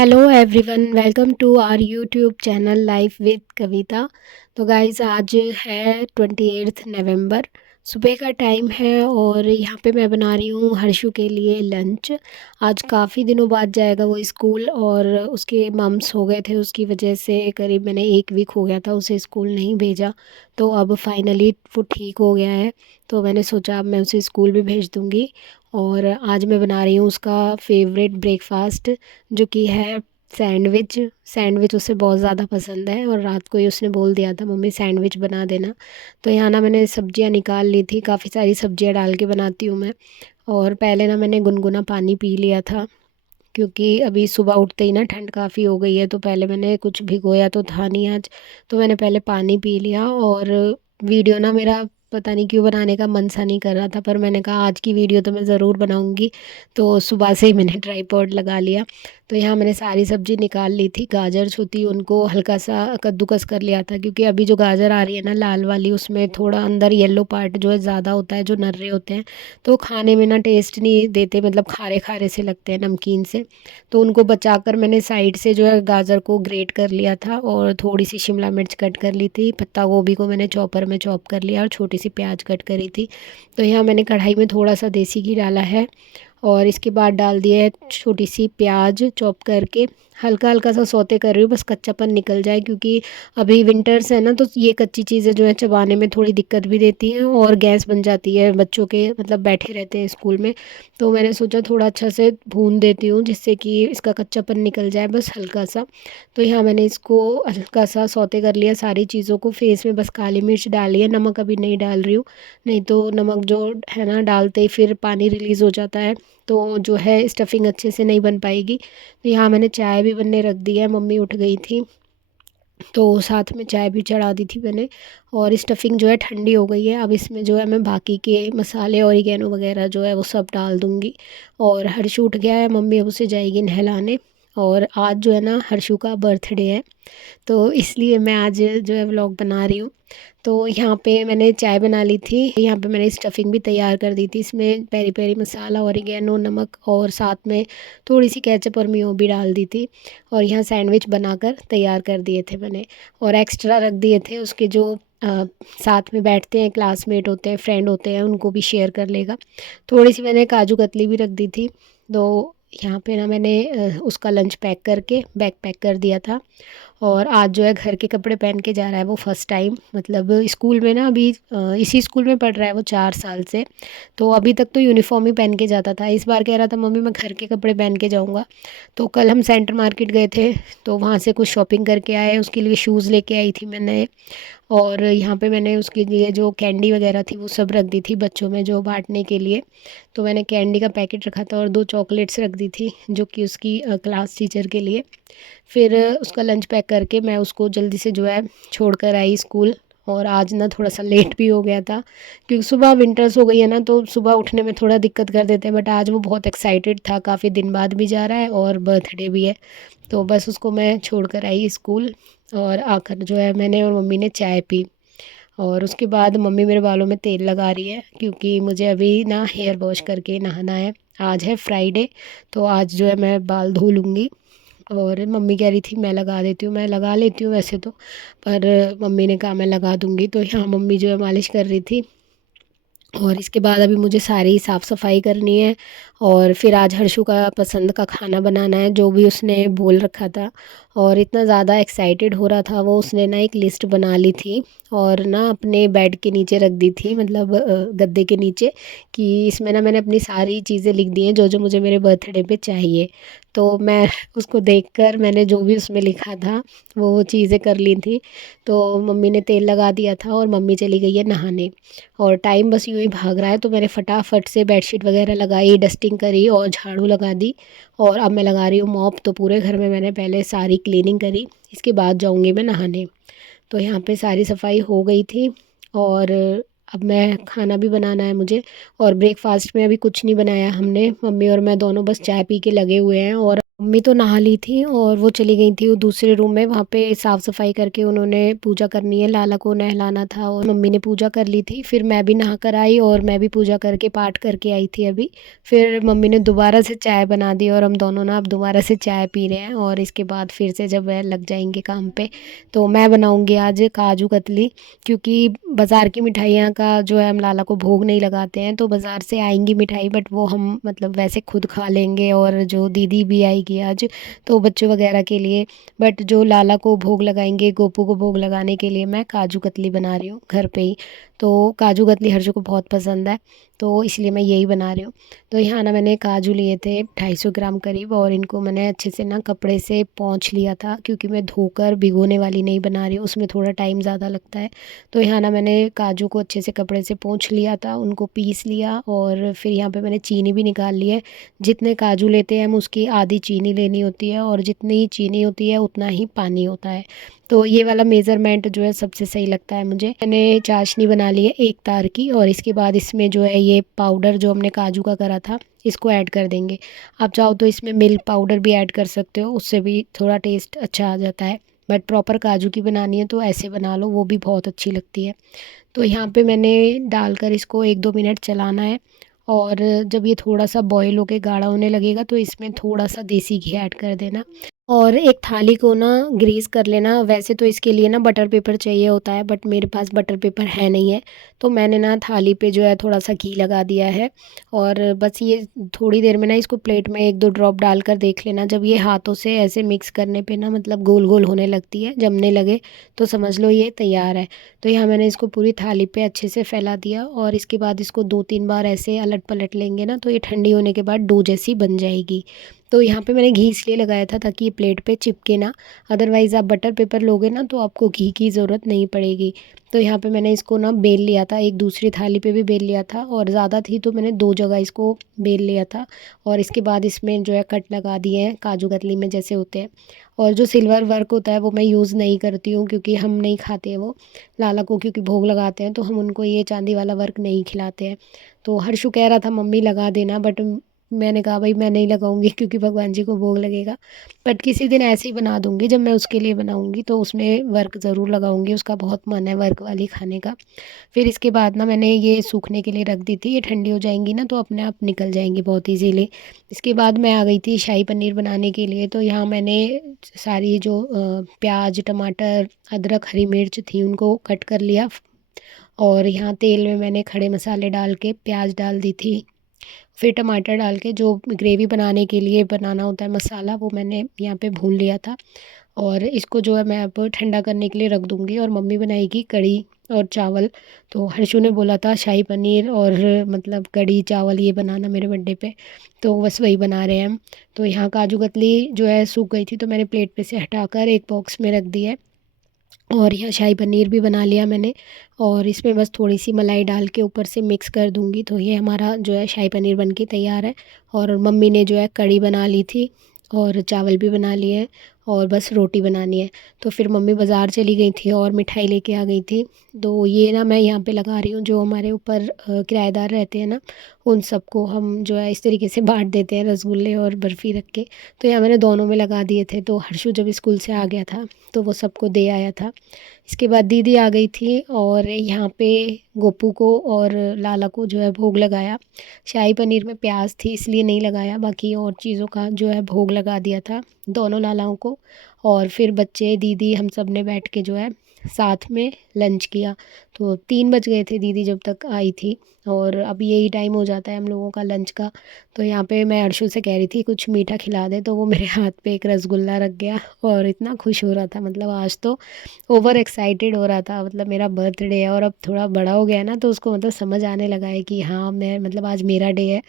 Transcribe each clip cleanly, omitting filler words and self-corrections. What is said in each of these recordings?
Hello everyone, welcome to our YouTube channel life with Kavita. तो guys, आज है 28 नवंबर। सुबह का टाइम है और यहाँ पे मैं बना रही हूँ हर्षु के लिए लंच। आज काफ़ी दिनों बाद जाएगा वो स्कूल, और उसके मम्स हो गए थे, उसकी वजह से करीब मैंने एक वीक हो गया था उसे स्कूल नहीं भेजा। तो अब फाइनली वो ठीक हो गया है, तो मैंने सोचा अब मैं उसे स्कूल भी भेज दूँगी। और आज मैं बना रही हूँ उसका फेवरेट ब्रेकफास्ट, जो कि है सैंडविच। सैंडविच उसे बहुत ज़्यादा पसंद है और रात को ही उसने बोल दिया था, मम्मी सैंडविच बना देना। तो यहाँ ना मैंने सब्जियाँ निकाल ली थी, काफ़ी सारी सब्जियाँ डाल के बनाती हूँ मैं। और पहले ना मैंने गुनगुना पानी पी लिया था, क्योंकि अभी सुबह उठते ही ना ठंड काफ़ी हो गई है, तो पहले मैंने कुछ भिगोया तो था नहीं आज। तो मैंने पहले पानी पी लिया, और वीडियो ना मेरा पता नहीं क्यों बनाने का मन सा नहीं कर रहा था, पर मैंने कहा आज की वीडियो तो मैं ज़रूर बनाऊंगी। तो सुबह से ही मैंने ट्राईपॉड लगा लिया। तो यहाँ मैंने सारी सब्ज़ी निकाल ली थी। गाजर जो थी उनको हल्का सा कद्दूकस कर लिया था, क्योंकि अभी जो गाजर आ रही है ना लाल वाली, उसमें थोड़ा अंदर येलो पार्ट जो है ज़्यादा होता है, जो नर्रे होते हैं। तो खाने में ना टेस्ट नहीं देते, मतलब खारे खारे से लगते हैं नमकीन से। तो उनको बचाकर मैंने साइड से जो है गाजर को ग्रेट कर लिया था, और थोड़ी सी शिमला मिर्च कट कर ली थी, पत्ता गोभी को मैंने चॉपर में चॉप कर लिया, और छोटी सी प्याज कट करी थी। तो यहाँ मैंने कढ़ाई में थोड़ा सा देसी घी डाला है, और इसके बाद डाल दिया है छोटी सी प्याज चॉप करके। हल्का हल्का सा सौते कर रही हूँ, बस कच्चापन निकल जाए, क्योंकि अभी विंटर्स है ना, तो ये कच्ची चीज़ें जो है चबाने में थोड़ी दिक्कत भी देती हैं, और गैस बन जाती है बच्चों के, मतलब बैठे रहते हैं स्कूल में। तो मैंने सोचा थोड़ा अच्छा से भून देती हूँ, जिससे कि इसका कच्चापन निकल जाए, बस हल्का सा। तो यहाँ मैंने इसको हल्का सा सौते कर लिया सारी चीज़ों को। फेस में बस काली मिर्च डाली है, नमक अभी नहीं डाल रही हूँ। नहीं तो नमक जो है ना, डालते ही फिर पानी रिलीज़ हो जाता है, तो जो है स्टफिंग अच्छे से नहीं बन पाएगी। तो यहाँ मैंने चाय भी बनने रख दी है, मम्मी उठ गई थी तो साथ में चाय भी चढ़ा दी थी मैंने। और स्टफिंग जो है ठंडी हो गई है, अब इसमें जो है मैं बाकी के मसाले ऑरिगेनो वगैरह जो है वो सब डाल दूँगी। और हर्षु उठ गया है, मम्मी अब उसे जाएगी नहलाने। और आज जो है ना हर्षु का बर्थडे है, तो इसलिए मैं आज जो है व्लॉग बना रही हूँ। तो यहाँ पे मैंने चाय बना ली थी, यहाँ पे मैंने स्टफिंग भी तैयार कर दी थी। इसमें पेरी पेरी मसाला, ऑरिगेनो, नमक, और साथ में थोड़ी सी केचप और मियो भी डाल दी थी। और यहाँ सैंडविच बनाकर तैयार कर दिए थे मैंने, और एक्स्ट्रा रख दिए थे उसके जो साथ में बैठते हैं, क्लासमेट होते हैं, फ्रेंड होते हैं, उनको भी शेयर कर लेगा। थोड़ी सी मैंने काजू कतली भी रख दी थी। तो यहाँ पे ना मैंने उसका लंच पैक करके बैग पैक कर दिया था। और आज जो है घर के कपड़े पहन के जा रहा है वो फ़र्स्ट टाइम, मतलब स्कूल में ना अभी इसी स्कूल में पढ़ रहा है वो 4 साल से। तो अभी तक तो यूनिफॉर्म ही पहन के जाता था, इस बार कह रहा था मम्मी मैं घर के कपड़े पहन के जाऊँगा। तो कल हम सेंटर मार्केट गए थे, तो वहाँ से कुछ शॉपिंग करके आए, उसके लिए शूज़ लेके आई थी मैं नए। और यहाँ पे मैंने उसके लिए जो कैंडी वगैरह थी वो सब रख दी थी बच्चों में जो बांटने के लिए। तो मैंने कैंडी का पैकेट रखा था और 2 चॉकलेट्स रख दी थी, जो कि उसकी क्लास टीचर के लिए। फिर उसका लंच पैक करके मैं उसको जल्दी से जो है छोड़ कर आई स्कूल। और आज ना थोड़ा सा लेट भी हो गया था, क्योंकि सुबह विंटर्स हो गई है ना, तो सुबह उठने में थोड़ा दिक्कत कर देते हैं। बट आज वो बहुत एक्साइटेड था, काफ़ी दिन बाद भी जा रहा है और बर्थडे भी है। तो बस उसको मैं छोड़ कर आई स्कूल, और आकर जो है मैंने और मम्मी ने चाय पी। और उसके बाद मम्मी मेरे बालों में तेल लगा रही है, क्योंकि मुझे अभी ना हेयर वॉश करके नहाना है। आज है फ्राइडे, तो आज जो है मैं बाल धो लूँगी। और मम्मी कह रही थी मैं लगा देती हूँ, मैं लगा लेती हूँ वैसे तो, पर मम्मी ने कहा मैं लगा दूँगी। तो यहाँ मम्मी जो है मालिश कर रही थी। और इसके बाद अभी मुझे सारी साफ़ सफाई करनी है, और फिर आज हर्षु का पसंद का खाना बनाना है, जो भी उसने बोल रखा था। और इतना ज़्यादा एक्साइटेड हो रहा था वो, उसने ना एक लिस्ट बना ली थी, और ना अपने बेड के नीचे रख दी थी, मतलब गद्दे के नीचे, कि इसमें ना मैंने अपनी सारी चीज़ें लिख दी हैं जो जो मुझे मेरे बर्थडे पे चाहिए। तो मैं उसको देखकर मैंने जो भी उसमें लिखा था वो चीज़ें कर ली थी। तो मम्मी ने तेल लगा दिया था और मम्मी चली गई है नहाने। और टाइम बस यूँ ही भाग रहा है, तो मैंने फटाफट से बेडशीट वगैरह लगाई, डस्टिंग करी और झाड़ू लगा दी। और अब मैं लगा रही हूँ मॉप। तो पूरे घर में मैंने पहले सारी क्लीनिंग करी, इसके बाद जाऊँगी मैं नहाने। तो यहाँ पे सारी सफाई हो गई थी, और अब मैं खाना भी बनाना है मुझे। और ब्रेकफास्ट में अभी कुछ नहीं बनाया हमने, मम्मी और मैं दोनों बस चाय पी के लगे हुए हैं। और मम्मी तो नहा ली थी और वो चली गई थी वो दूसरे रूम में, वहाँ पे साफ़ सफाई करके उन्होंने पूजा करनी है, लाला को नहलाना था और मम्मी ने पूजा कर ली थी। फिर मैं भी नहा कर आई और मैं भी पूजा करके पाठ करके आई थी अभी। फिर मम्मी ने दोबारा से चाय बना दी और हम दोनों ना अब दोबारा से चाय पी रहे हैं, और इसके बाद फिर से जब वह लग जाएंगे काम पे तो मैं बनाऊँगी आज काजू कतली। क्योंकि बाज़ार की मिठाइयाँ का जो है हम लाला को भोग नहीं लगाते हैं, तो बाज़ार से आएंगी मिठाई, बट वो हम मतलब वैसे खुद खा लेंगे, और जो दीदी भी आएगी आज तो बच्चों वगैरह के लिए। बट जो लाला को भोग लगाएंगे, गोपू को भोग लगाने के लिए मैं काजू कतली बना रही हूँ घर पे ही। तो काजू कतली हर्षु को बहुत पसंद है, तो इसलिए मैं यही बना रही हूँ। तो यहाँ ना मैंने काजू लिए थे 250 ग्राम करीब, और इनको मैंने अच्छे से ना कपड़े से पोंछ लिया था, क्योंकि मैं धोकर भिगोने वाली नहीं बना रही हूँ, उसमें थोड़ा टाइम ज़्यादा लगता है। तो यहाँ ना मैंने काजू को अच्छे से कपड़े से पोंछ लिया था, उनको पीस लिया, और फिर यहाँ पे मैंने चीनी भी निकाल ली है। जितने काजू लेते हैं हम उसकी आधी चीनी लेनी होती है, और जितनी चीनी होती है उतना ही पानी होता है। तो ये वाला मेज़रमेंट जो है सबसे सही लगता है मुझे। मैंने चाशनी बना ली है एक तार की, और इसके बाद इसमें जो है ये पाउडर जो हमने काजू का करा था इसको ऐड कर देंगे। आप चाहो तो इसमें मिल्क पाउडर भी ऐड कर सकते हो, उससे भी थोड़ा टेस्ट अच्छा आ जाता है। बट प्रॉपर काजू की बनानी है तो ऐसे बना लो, वो भी बहुत अच्छी लगती है। तो यहाँ पे मैंने डालकर इसको 1-2 मिनट चलाना है, और जब ये थोड़ा सा बॉईल होके गाढ़ा होने लगेगा तो इसमें थोड़ा सा देसी घी ऐड कर देना। और एक थाली को ना ग्रीस कर लेना। वैसे तो इसके लिए ना बटर पेपर चाहिए होता है, बट मेरे पास बटर पेपर है नहीं है, तो मैंने ना थाली पे जो है थोड़ा सा घी लगा दिया है। और बस ये थोड़ी देर में ना इसको प्लेट में 1-2 ड्रॉप डालकर देख लेना। जब ये हाथों से ऐसे मिक्स करने पे ना मतलब गोल गोल होने लगती है, जमने लगे, तो समझ लो ये तैयार है। तो यहाँ मैंने इसको पूरी थाली पे अच्छे से फैला दिया, और इसके बाद इसको 2-3 बार ऐसे अलट पलट लेंगे ना, तो ये ठंडी होने के बाद डो जैसी बन जाएगी। तो यहाँ पे मैंने घी इसलिए लगाया था ताकि ये प्लेट पे चिपके ना। अदरवाइज़ आप बटर पेपर लोगे ना तो आपको घी की ज़रूरत नहीं पड़ेगी। तो यहाँ पे मैंने इसको ना बेल लिया था, एक दूसरी थाली पे भी बेल लिया था, और ज़्यादा थी तो मैंने 2 जगह इसको बेल लिया था। और इसके बाद इसमें जो है कट लगा दिए हैं काजू कतली में जैसे होते हैं। और जो सिल्वर वर्क होता है वो मैं यूज़ नहीं करती हूँ, क्योंकि हम नहीं खाते हैं वो। लाला को क्योंकि भोग लगाते हैं तो हम उनको ये चांदी वाला वर्क नहीं खिलाते हैं। तो हर्षु कह रहा था मम्मी लगा देना, बट मैंने कहा भाई मैं नहीं लगाऊंगी क्योंकि भगवान जी को भोग लगेगा। बट किसी दिन ऐसे ही बना दूंगी, जब मैं उसके लिए बनाऊंगी तो उसमें वर्क ज़रूर लगाऊंगी, उसका बहुत मन है वर्क वाली खाने का। फिर इसके बाद ना मैंने ये सूखने के लिए रख दी थी, ये ठंडी हो जाएंगी ना तो अपने आप निकल जाएंगी बहुत इजीली। इसके बाद मैं आ गई थी शाही पनीर बनाने के लिए। तो यहाँ मैंने सारी जो प्याज, टमाटर, अदरक, हरी मिर्च थी उनको कट कर लिया, और यहाँ तेल में मैंने खड़े मसाले डाल के प्याज डाल दी थी। फिर टमाटर डाल के जो ग्रेवी बनाने के लिए बनाना होता है मसाला, वो मैंने यहाँ पे भून लिया था। और इसको जो है मैं अब ठंडा करने के लिए रख दूँगी, और मम्मी बनाएगी कढ़ी और चावल। तो हर्षु ने बोला था शाही पनीर और मतलब कढ़ी चावल ये बनाना मेरे बर्थडे पे, तो बस वही बना रहे हैं हम। तो यहाँ काजू कतली जो है सूख गई थी तो मैंने प्लेट पे से हटाकर एक बॉक्स में रख दी है। और यहाँ शाही पनीर भी बना लिया मैंने, और इसमें बस थोड़ी सी मलाई डाल के ऊपर से मिक्स कर दूँगी, तो ये हमारा जो है शाही पनीर बन के तैयार है। और मम्मी ने जो है कढ़ी बना ली थी, और चावल भी बना लिए हैं, और बस रोटी बनानी है। तो फिर मम्मी बाज़ार चली गई थी और मिठाई लेके आ गई थी। तो ये ना मैं यहाँ पे लगा रही हूँ, जो हमारे ऊपर किराएदार रहते हैं ना, उन सबको हम जो है इस तरीके से बांट देते हैं रसगुल्ले और बर्फ़ी रख के। तो यहाँ मैंने दोनों में लगा दिए थे। तो हर्षु जब स्कूल से आ गया था तो वो सबको दे आया था। इसके बाद दीदी आ गई थी, और यहाँ पे गोपू को और लाला को जो है भोग लगाया। शाही पनीर में प्याज थी इसलिए नहीं लगाया, बाकी और चीज़ों का जो है भोग लगा दिया था दोनों लालाओं को। और फिर बच्चे, दीदी, हम सब ने बैठ के जो है साथ में लंच किया। तो 3 बज गए थे दीदी जब तक आई थी, और अब यही टाइम हो जाता है हम लोगों का लंच का। तो यहाँ पे मैं अर्शु से कह रही थी कुछ मीठा खिला दे, तो वो मेरे हाथ पे एक रसगुल्ला रख गया, और इतना खुश हो रहा था, मतलब आज तो ओवर एक्साइटेड हो रहा था। मतलब मेरा बर्थडे है, और अब थोड़ा बड़ा हो गया है ना, तो उसको मतलब समझ आने लगा है कि हाँ मैं मतलब आज मेरा डे है।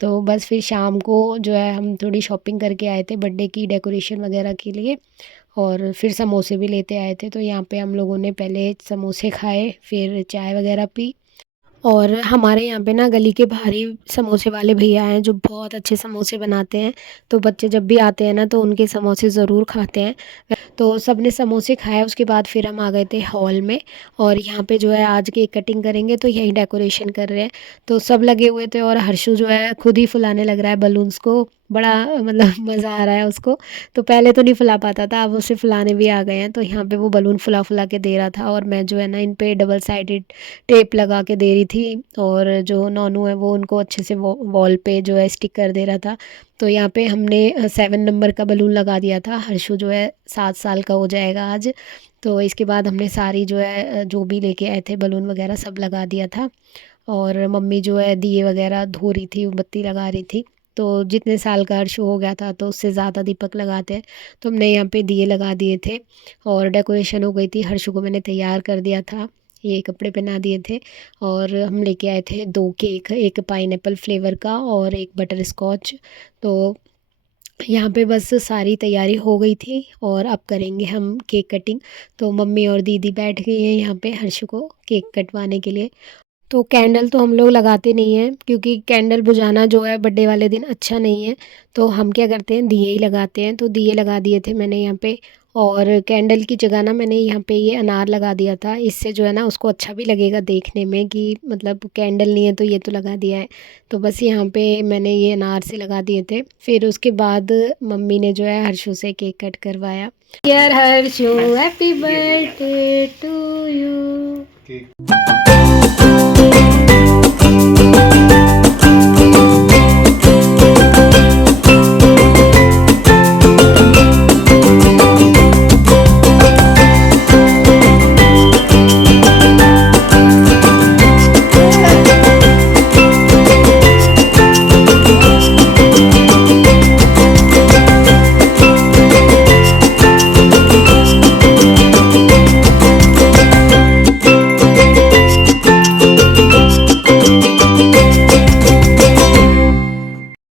तो बस फिर शाम को जो है हम थोड़ी शॉपिंग करके आए थे बर्थडे की डेकोरेशन वगैरह के लिए, और फिर समोसे भी लेते आए थे। तो यहाँ पे हम लोगों ने पहले समोसे खाए, फिर चाय वगैरह पी। और हमारे यहाँ पे ना गली के बाहर ही समोसे वाले भैया हैं जो बहुत अच्छे समोसे बनाते हैं। तो बच्चे जब भी आते हैं ना तो उनके समोसे ज़रूर खाते हैं। तो सब ने समोसे खाए, उसके बाद फिर हम आ गए थे हॉल में, और यहाँ पे जो है आज केक कटिंग करेंगे तो यहीं डेकोरेशन कर रहे हैं। तो सब लगे हुए थे, और हर्षु जो है खुद ही फुलाने लग रहा है बलून्स को। बड़ा मतलब मज़ा आ रहा है उसको। तो पहले तो नहीं फुला पाता था, अब उसे फुलाने भी आ गए हैं। तो यहाँ पे वो बलून फुला फुला के दे रहा था और मैं जो है ना इन पे डबल साइडेड टेप लगा के दे रही थी, और जो नॉनू है वो उनको अच्छे से वॉल पे जो है स्टिक कर दे रहा था। तो यहाँ पे हमने 7 नंबर का बलून लगा दिया था। हर्षु जो है 7 साल का हो जाएगा आज। तो इसके बाद हमने सारी जो है जो भी लेके आए थे बलून वगैरह सब लगा दिया था। और मम्मी जो है दिए वगैरह धो रही थी, बत्ती लगा रही थी। तो जितने साल का हर्ष हो गया था तो उससे ज़्यादा दीपक लगाते हैं, तो हमने यहाँ पे दिए लगा दिए थे। और डेकोरेशन हो गई थी, हर्षु को मैंने तैयार कर दिया था, ये कपड़े पहना दिए थे। और हम लेके आए थे 2 केक, एक पाइनएप्पल फ्लेवर का और एक बटर स्कॉच। तो यहाँ पे बस सारी तैयारी हो गई थी और अब करेंगे हम केक कटिंग। तो मम्मी और दीदी बैठ गई हैं यहाँ पे हर्षु को केक कटवाने के लिए। तो कैंडल तो हम लोग लगाते नहीं हैं, क्योंकि कैंडल बुझाना जो है बर्थडे वाले दिन अच्छा नहीं है। तो हम क्या करते हैं, दिए ही लगाते हैं। तो दिए लगा दिए थे मैंने यहाँ पे। और कैंडल की जगह ना मैंने यहाँ पे ये अनार लगा दिया था, इससे जो है ना उसको अच्छा भी लगेगा देखने में कि मतलब कैंडल नहीं है तो ये तो लगा दिया है। तो बस यहाँ पे मैंने ये अनार से लगा दिए थे। फिर उसके बाद मम्मी ने जो है हर्षु से केक कट करवाया। यार Harshu, happy birthday to you.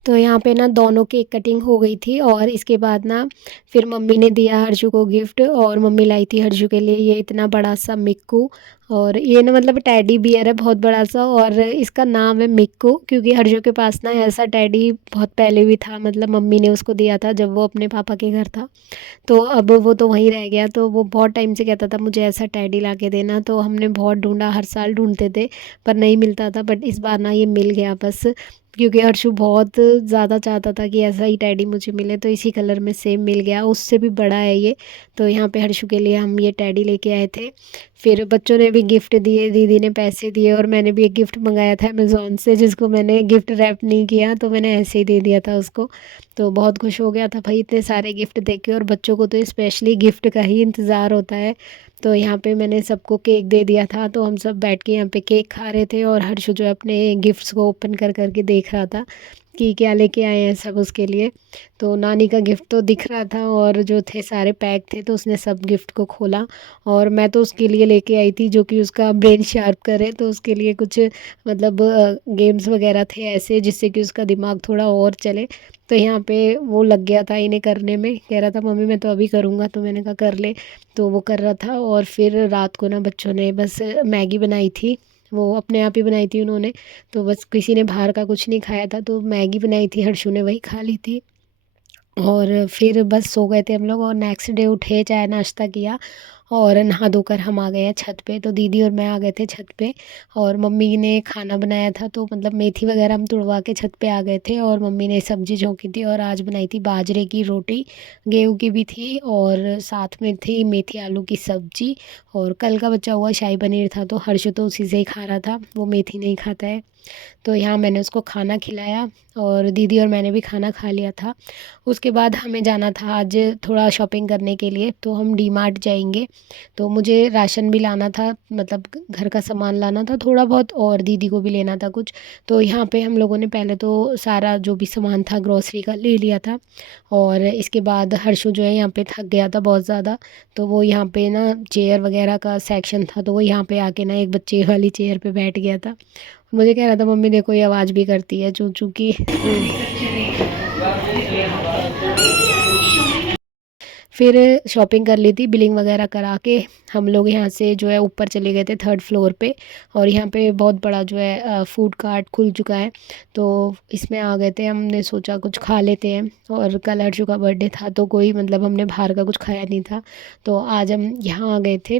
तो यहाँ पे ना दोनों केक कटिंग हो गई थी, और इसके बाद ना फिर मम्मी ने दिया हर्षु को गिफ्ट। और मम्मी लाई थी हर्षु के लिए ये इतना बड़ा सा मिक्कू। और ये ना मतलब टैडी बियर है बहुत बड़ा सा, और इसका नाम है मिक्कू, क्योंकि हर्षु के पास ना ऐसा टैडी बहुत पहले भी था, मतलब मम्मी ने उसको दिया था जब वो अपने पापा के घर था। तो अब वो तो वहीं रह गया, तो वो बहुत टाइम से कहता था मुझे ऐसा टैडी ला के देना। तो हमने बहुत ढूंढा, हर साल ढूंढते थे पर नहीं मिलता था, बट इस बार ना ये मिल गया बस। क्योंकि हर्षु बहुत ज़्यादा चाहता था कि ऐसा ही टैडी मुझे मिले, तो इसी कलर में सेम मिल गया, उससे भी बड़ा है ये। तो यहाँ पे हर्षु के लिए हम ये टैडी लेके आए थे। फिर बच्चों ने भी गिफ्ट दिए, दीदी ने पैसे दिए, और मैंने भी एक गिफ्ट मंगाया था अमेज़ोन से, जिसको मैंने गिफ्ट रैप नहीं किया, तो मैंने ऐसे ही दे दिया था उसको। तो बहुत खुश हो गया था भाई इतने सारे गिफ्ट देख के, और बच्चों को तो स्पेशली गिफ्ट का ही इंतज़ार होता है। तो यहाँ पे मैंने सबको केक दे दिया था, तो हम सब बैठ के यहाँ पे केक खा रहे थे, और हर्षु जो है अपने गिफ्ट्स को ओपन कर करके देख रहा था कि क्या लेके आए हैं सब उसके लिए। तो नानी का गिफ्ट तो दिख रहा था, और जो थे सारे पैक थे, तो उसने सब गिफ्ट को खोला। और मैं तो उसके लिए लेके आई थी जो कि उसका ब्रेन शार्प करे, तो उसके लिए कुछ मतलब गेम्स वगैरह थे ऐसे जिससे कि उसका दिमाग थोड़ा और चले। तो यहाँ पे वो लग गया था इन्हें करने में, कह रहा था मम्मी मैं तो अभी करूँगा, तो मैंने कहा कर ले। तो वो कर रहा था। और फिर रात को ना बच्चों ने बस मैगी बनाई थी, वो अपने आप ही बनाई थी उन्होंने। तो बस किसी ने बाहर का कुछ नहीं खाया था, तो मैगी बनाई थी, हर्षु ने वही खा ली थी। और फिर बस सो गए थे हम लोग, और नेक्स्ट डे उठे, चाय नाश्ता किया, और नहा धोकर हम आ गए हैं छत पे। तो दीदी और मैं आ गए थे छत पे, और मम्मी ने खाना बनाया था, तो मतलब मेथी वगैरह हम तुड़वा के छत पे आ गए थे। और मम्मी ने सब्जी झोंकी थी, और आज बनाई थी बाजरे की रोटी, गेहूं की भी थी, और साथ में थी मेथी आलू की सब्जी। और कल का बचा हुआ शाही पनीर था, तो हर्ष तो उसी से ही खा रहा था, वो मेथी नहीं खाता है। तो यहाँ मैंने उसको खाना खिलाया, और दीदी और मैंने भी खाना खा लिया था। उसके बाद हमें जाना था आज थोड़ा शॉपिंग करने के लिए, तो हम डी मार्ट जाएंगे। तो मुझे राशन भी लाना था, मतलब घर का सामान लाना था थोड़ा बहुत, और दीदी को भी लेना था कुछ। तो यहाँ पे हम लोगों ने पहले तो सारा जो भी सामान था ग्रोसरी का ले लिया था। और इसके बाद हर्षु जो है यहाँ पे थक गया था बहुत ज़्यादा, तो वो यहाँ पे ना चेयर वगैरह का सेक्शन था, तो वो यहाँ पे आके ना एक बच्चे वाली चेयर पे बैठ गया था। मुझे कह रहा था मम्मी देखो ये आवाज़ भी करती है चू चू की। फिर शॉपिंग कर ली थी, बिलिंग वगैरह करा के हम लोग यहाँ से जो है ऊपर चले गए थे 3rd फ्लोर पे। और यहाँ पे बहुत बड़ा जो है फूड कार्ट खुल चुका है, तो इसमें आ गए थे। हमने सोचा कुछ खा लेते हैं, और कल अर्जु का बर्थडे था, तो कोई मतलब हमने बाहर का कुछ खाया नहीं था, तो आज हम यहाँ आ गए थे।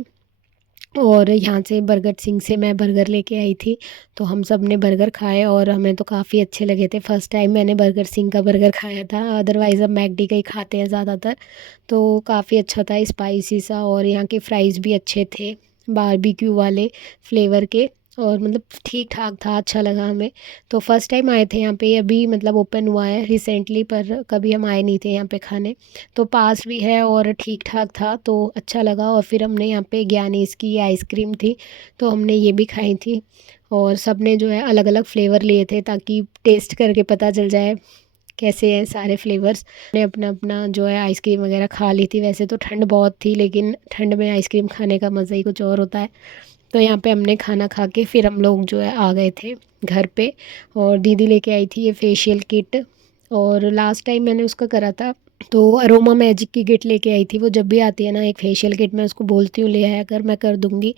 और यहाँ से बर्गर सिंह से मैं बर्गर लेके आई थी। तो हम सब ने बर्गर खाए और हमें तो काफ़ी अच्छे लगे थे। फ़र्स्ट टाइम मैंने बर्गर सिंह का बर्गर खाया था, अदरवाइज़ हम मैकडी का ही खाते हैं ज़्यादातर। तो काफ़ी अच्छा था, स्पाइसी सा, और यहाँ के फ्राइज़ भी अच्छे थे, बारबेक्यू वाले फ्लेवर के। और मतलब ठीक ठाक था, अच्छा लगा हमें। तो फर्स्ट टाइम आए थे यहाँ पे, अभी मतलब ओपन हुआ है रिसेंटली, पर कभी हम आए नहीं थे यहाँ पे खाने। तो पास भी है और ठीक ठाक था, तो अच्छा लगा। और फिर हमने यहाँ पे ज्ञानीज़ की आइसक्रीम थी, तो हमने ये भी खाई थी। और सब ने जो है अलग अलग फ्लेवर लिए थे, ताकि टेस्ट करके पता चल जाए कैसे हैं सारे फ्लेवर्स। ने अपना अपना जो है आइसक्रीम वगैरह खा ली थी। वैसे तो ठंड बहुत थी, लेकिन ठंड में आइसक्रीम खाने का मज़ा ही कुछ और होता है। तो यहाँ पे हमने खाना खा के फिर हम लोग जो है आ गए थे घर पे। और दीदी लेके आई थी ये फेशियल किट, और लास्ट टाइम मैंने उसका करा था। तो अरोमा मैजिक की किट लेके आई थी। वो जब भी आती है ना एक फेशियल किट, मैं उसको बोलती हूँ ले आया कर, मैं कर दूँगी।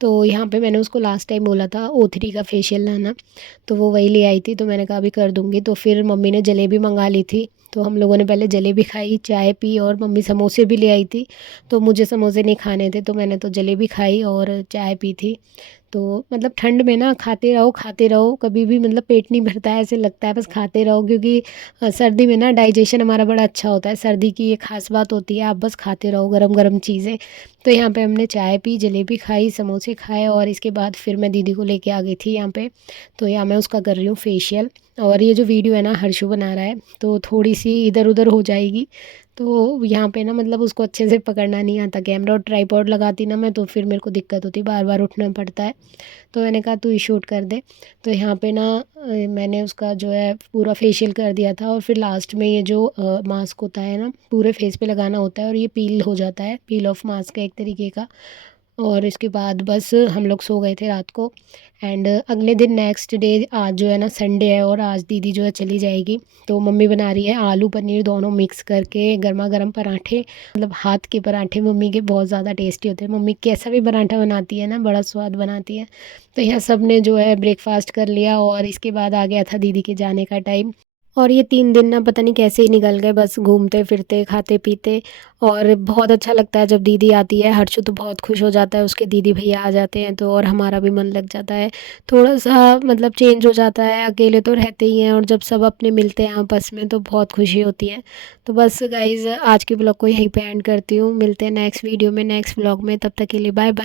तो यहाँ पे मैंने उसको लास्ट टाइम बोला था O3 का फेशियल लाना, तो वो वही ले आई थी। तो मैंने कहा अभी कर दूँगी। तो फिर मम्मी ने जलेबी मंगा ली थी, तो हम लोगों ने पहले जलेबी खाई, चाय पी, और मम्मी समोसे भी ले आई थी। तो मुझे समोसे नहीं खाने थे, तो मैंने तो जलेबी खाई और चाय पी थी। तो मतलब ठंड में ना खाते रहो, कभी भी मतलब पेट नहीं भरता है, ऐसे लगता है बस खाते रहो। क्योंकि सर्दी में ना डाइजेशन हमारा बड़ा अच्छा होता है, सर्दी की ये खास बात होती है, आप बस खाते रहो गरम गरम चीज़ें। तो यहाँ पे हमने चाय पी, जलेबी खाई, समोसे खाए, और इसके बाद फिर मैं दीदी को लेके आ गई थी यहाँ पे। तो यहाँ मैं उसका कर रही हूँ फेशियल। और ये जो वीडियो है ना हर्षु बना रहा है, तो थोड़ी सी इधर उधर हो जाएगी। तो यहाँ पे ना मतलब उसको अच्छे से पकड़ना नहीं आता कैमरा, और ट्राइपॉड लगाती ना मैं, तो फिर मेरे को दिक्कत होती, बार बार उठना पड़ता है। तो मैंने कहा तू ही शूट कर दे। तो यहाँ पे ना मैंने उसका जो है पूरा फेशियल कर दिया था। और फिर लास्ट में ये जो मास्क होता है ना, पूरे फेस पे लगाना होता है, और ये पील हो जाता है, पील ऑफ मास्क है एक तरीके का। और इसके बाद बस हम लोग सो गए थे रात को। एंड अगले दिन नेक्स्ट डे, आज जो है ना संडे है, और आज दीदी जो है चली जाएगी। तो मम्मी बना रही है आलू पनीर दोनों मिक्स करके गर्मा गर्म पराठे। मतलब हाथ के पराठे मम्मी के बहुत ज़्यादा टेस्टी होते हैं। मम्मी कैसा भी पराठा बनाती है ना, बड़ा स्वाद बनाती है। तो यहाँ सब ने जो है ब्रेकफास्ट कर लिया, और इसके बाद आ गया था दीदी के जाने का टाइम। और ये 3 दिन ना पता नहीं कैसे ही निकल गए, बस घूमते फिरते खाते पीते। और बहुत अच्छा लगता है जब दीदी आती है। हर्षु तो बहुत खुश हो जाता है, उसके दीदी भैया आ जाते हैं तो, और हमारा भी मन लग जाता है। थोड़ा सा मतलब चेंज हो जाता है, अकेले तो रहते ही हैं, और जब सब अपने मिलते हैं आपस में तो बहुत खुशी होती है। तो बस गाइज़ आज के ब्लॉग को यहीं पे एंड करती हूँ। मिलते हैं नेक्स्ट वीडियो में, नेक्स्ट ब्लॉग में। तब तक के लिए बाय बाय।